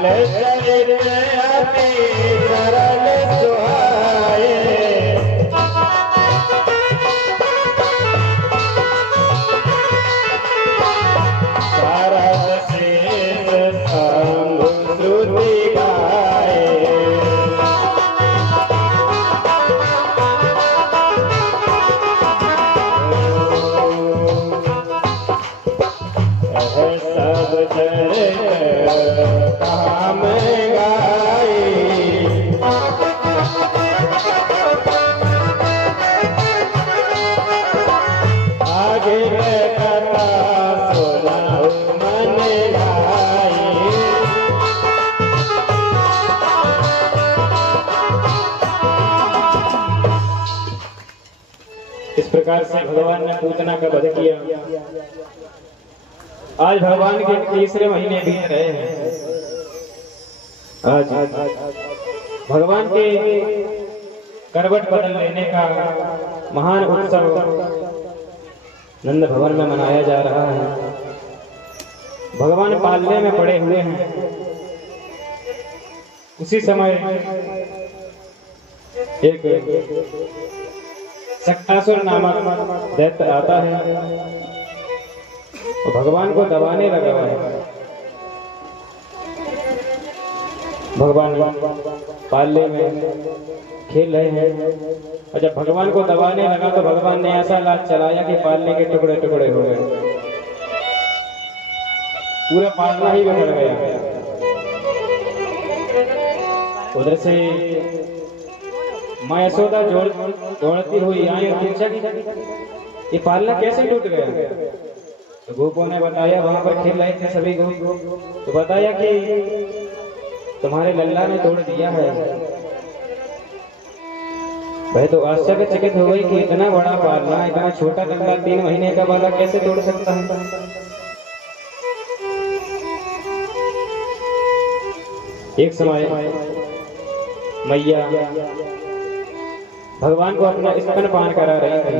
शरीर अति सरल सुहाए, शारद शेष शंभु श्रुति गाए। सब चरित काम गाई, आगे कथा सुनाऊं मन गाई। इस प्रकार से भगवान ने पूतना का वध किया। आज भगवान के तीसरे महीने बीत रहे हैं। आज भगवान के करवट बदल लेने का महान उत्सव नंद भवन में मनाया जा रहा है। भगवान पालने में पड़े हुए हैं। उसी समय एक सक्तासुर नामक दैत्य आता है और भगवान को दबाने लगा है। भगवान पालने में खेल रहे हैं और जब भगवान को दबाने लगा तो भगवान ने ऐसा लात चलाया कि पालने के टुकड़े टुकड़े हो गए। पूरा पालना ही बिगड़ गया। उधर से माँ यशोदा दौड़ती हुई आई और पूछा कि ये पालना कैसे टूट गया। तो गोपों ने बताया, वहां पर खेल रहे थे सभी गोप, तो बताया कि तुम्हारे लल्ला ने तोड़ दिया है। वह तो आश्चर्यचकित हो गई कि इतना बड़ा पालना, इतना छोटा लल्ला 3 महीने का बालक कैसे तोड़ सकता है। एक समय मैया भगवान को अपना स्तनपान करा रही थी,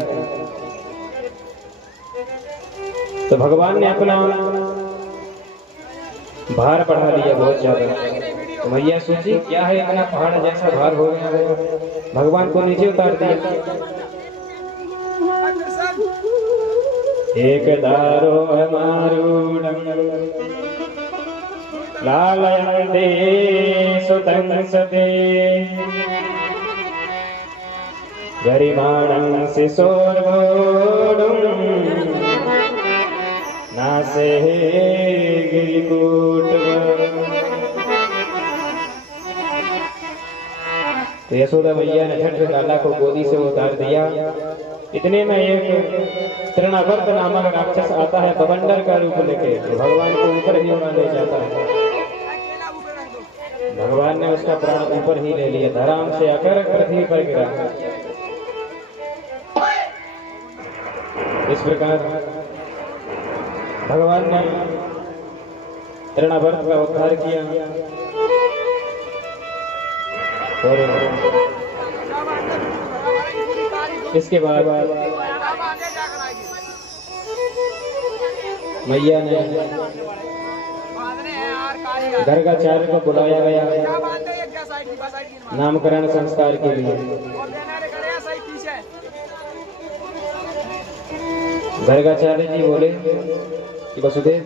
तो भगवान ने अपना भार बढ़ा लिया बहुत ज्यादा। तो मैया सोची क्या है इतना पहाड़ जैसा भार हो गया। भगवान को नीचे उतार दिया। एक दारो मारूढ़ लालयन्ते सुतं सते गरिमाणं शिशोर्वोढुं नासे गिरिकूटवत्। तो यशोदा मैया ने झट लाला को गोदी से उतार दिया। इतने में एक तृणावर्त नामक राक्षस आता है बवंडर का रूप लेके, तो भगवान को ऊपर ही उड़ा ले जाता है। भगवान ने उसका प्राण ऊपर ही ले लिया, धराम से आकर पृथ्वी पर गिरा। इस प्रकार भगवान ने तृणावर्त का उद्धार किया और इसके बाद मैया ने गर्गाचार्य को बुलाया गया नामकरण संस्कार के लिए। गर्गाचार्य जी बोले कि वसुदेव,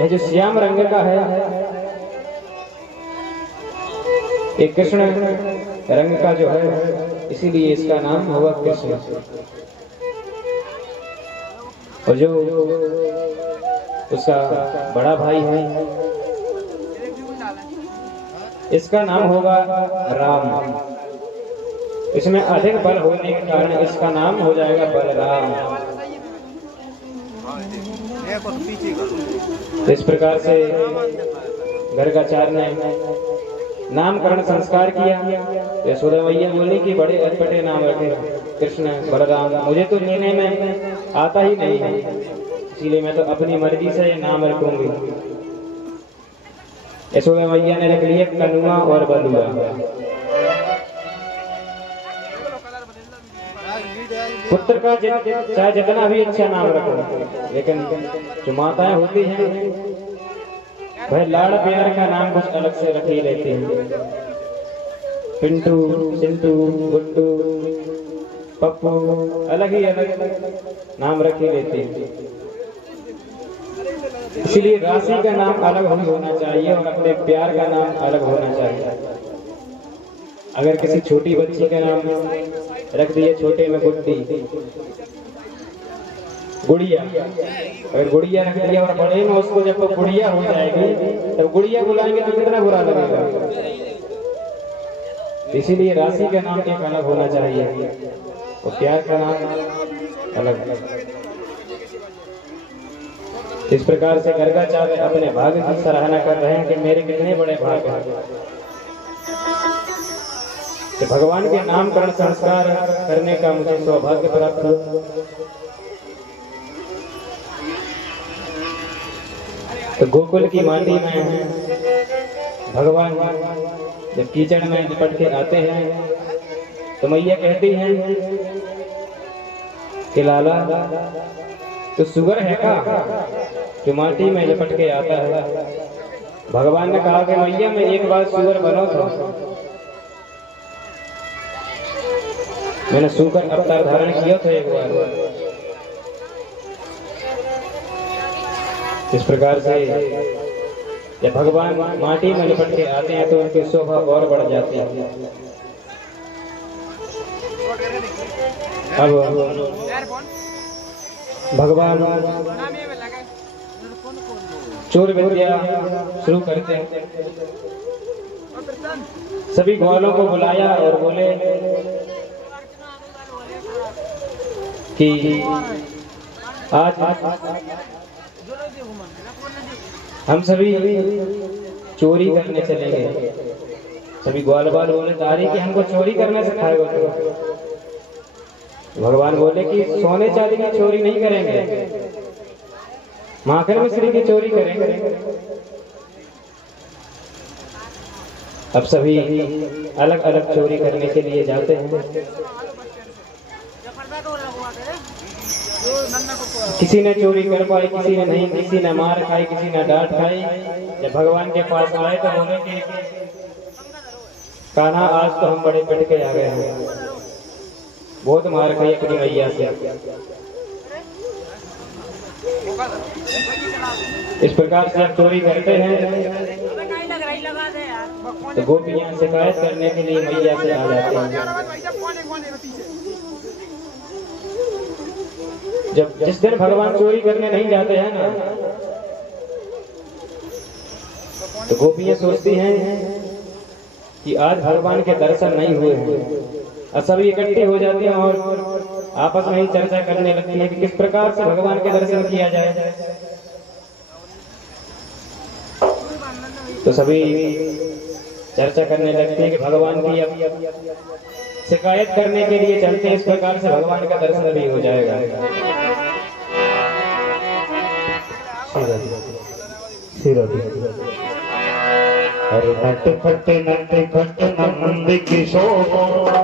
यह जो श्याम रंग का है एक कृष्ण रंग का जो है, इसीलिए इसका नाम होगा कृष्ण। और जो उसका बड़ा भाई है इसका नाम होगा राम। इसमें अधिक बल होने के कारण इसका नाम हो जाएगा बलराम। तो इस प्रकार से गर्गाचार्य ने नामकरण संस्कार किया। यशोदा मैया बोली कि बड़े अटपटे नाम रखे कृष्ण बलराम, मुझे तो लेने में आता ही नहीं है, इसीलिए मैं तो अपनी मर्जी से ये नाम रखूंगी। यशोदा मैया ने रख लिया कनुआ और बलुआ। पुत्र का चाहे जितना भी अच्छा नाम रखो, लेकिन जो माताएं होती हैं वह लाड़ प्यार का नाम कुछ अलग से रख ही लेते हैं। पिंटू, चिंटू, गुड्डू, पप्पू, अलग ही अलग नाम रख ही लेते हैं। इसलिए राशि का नाम अलग होना चाहिए और अपने प्यार का नाम अलग होना चाहिए। अगर किसी छोटी बच्ची का नाम रख दिए छोटे में गुड्डी, गुड़िया, अगर गुड़िया रख दिया और बड़े में उसको जब वो गुड़िया हो जाएगी तब गुड़िया बुलाएंगे तो कितना बुरा लगेगा। इसीलिए राशि का नाम एक अलग होना चाहिए और प्यार का नाम अलग। इस प्रकार से गर्गाचार्य अपने भाग्य की सराहना कर रहे हैं कि मेरे कितने बड़े भाग्य हैं कि भगवान के नामकरण संस्कार करने का मुझे सौभाग्य प्राप्त हुआ। तो गोकुल की माटी में भगवान जब कीचड़ में लिपट के आते हैं तो मैया कहती हैं कि लाला तो सुअर है का जो माटी में लिपट के आता है। भगवान ने कहा कि मैया मैं एक बार सुअर बनो था, मैंने सुकर अवतार धारण किया था एक बार। इस प्रकार से जब भगवान माटी में लिपट के आते हैं तो उनकी शोभा और बढ़ जाती है। अब भगवान चोर विद्या शुरू करते हैं। सभी ग्वालों को बुलाया और बोले कि आज हम सभी चोरी करने चलेंगे। सभी ग्वाल बाल बोले तारी कि हमको चोरी करने सिखाएगा तो। भगवान बोले कि सोने चांदी की चोरी नहीं करेंगे, माखन मिश्री की चोरी करेंगे। अब सभी अलग अलग चोरी करने के लिए जाते हैं। किसी ने चोरी कर पाई, किसी ने नहीं, किसी ने मार खाई, किसी ने डांट खाई। जब भगवान के पास आए तो बोले कि कान्हा आज तो हम बड़े पिट के आ गए हैं, बहुत मार खाई अपनी मैया से। इस प्रकार से आप चोरी करते हैं तो गोपियां शिकायत करने के लिए मैया से आ जाते हैं। जब जिस दिन भगवान चोरी करने नहीं जाते हैं ना तो गोपियां सोचती हैं कि आज भगवान के दर्शन नहीं हुए हैं। और सभी इकट्ठी हो जाती हैं और आपस में ही चर्चा करने लगती है कि किस प्रकार से भगवान के दर्शन किया जाए। तो सभी चर्चा करने लगते हैं कि भगवान की अब शिकायत करने के लिए चलते हैं, इस प्रकार से भगवान का दर्शन भी हो जाएगा। अरे नट फट नंद की शोभा।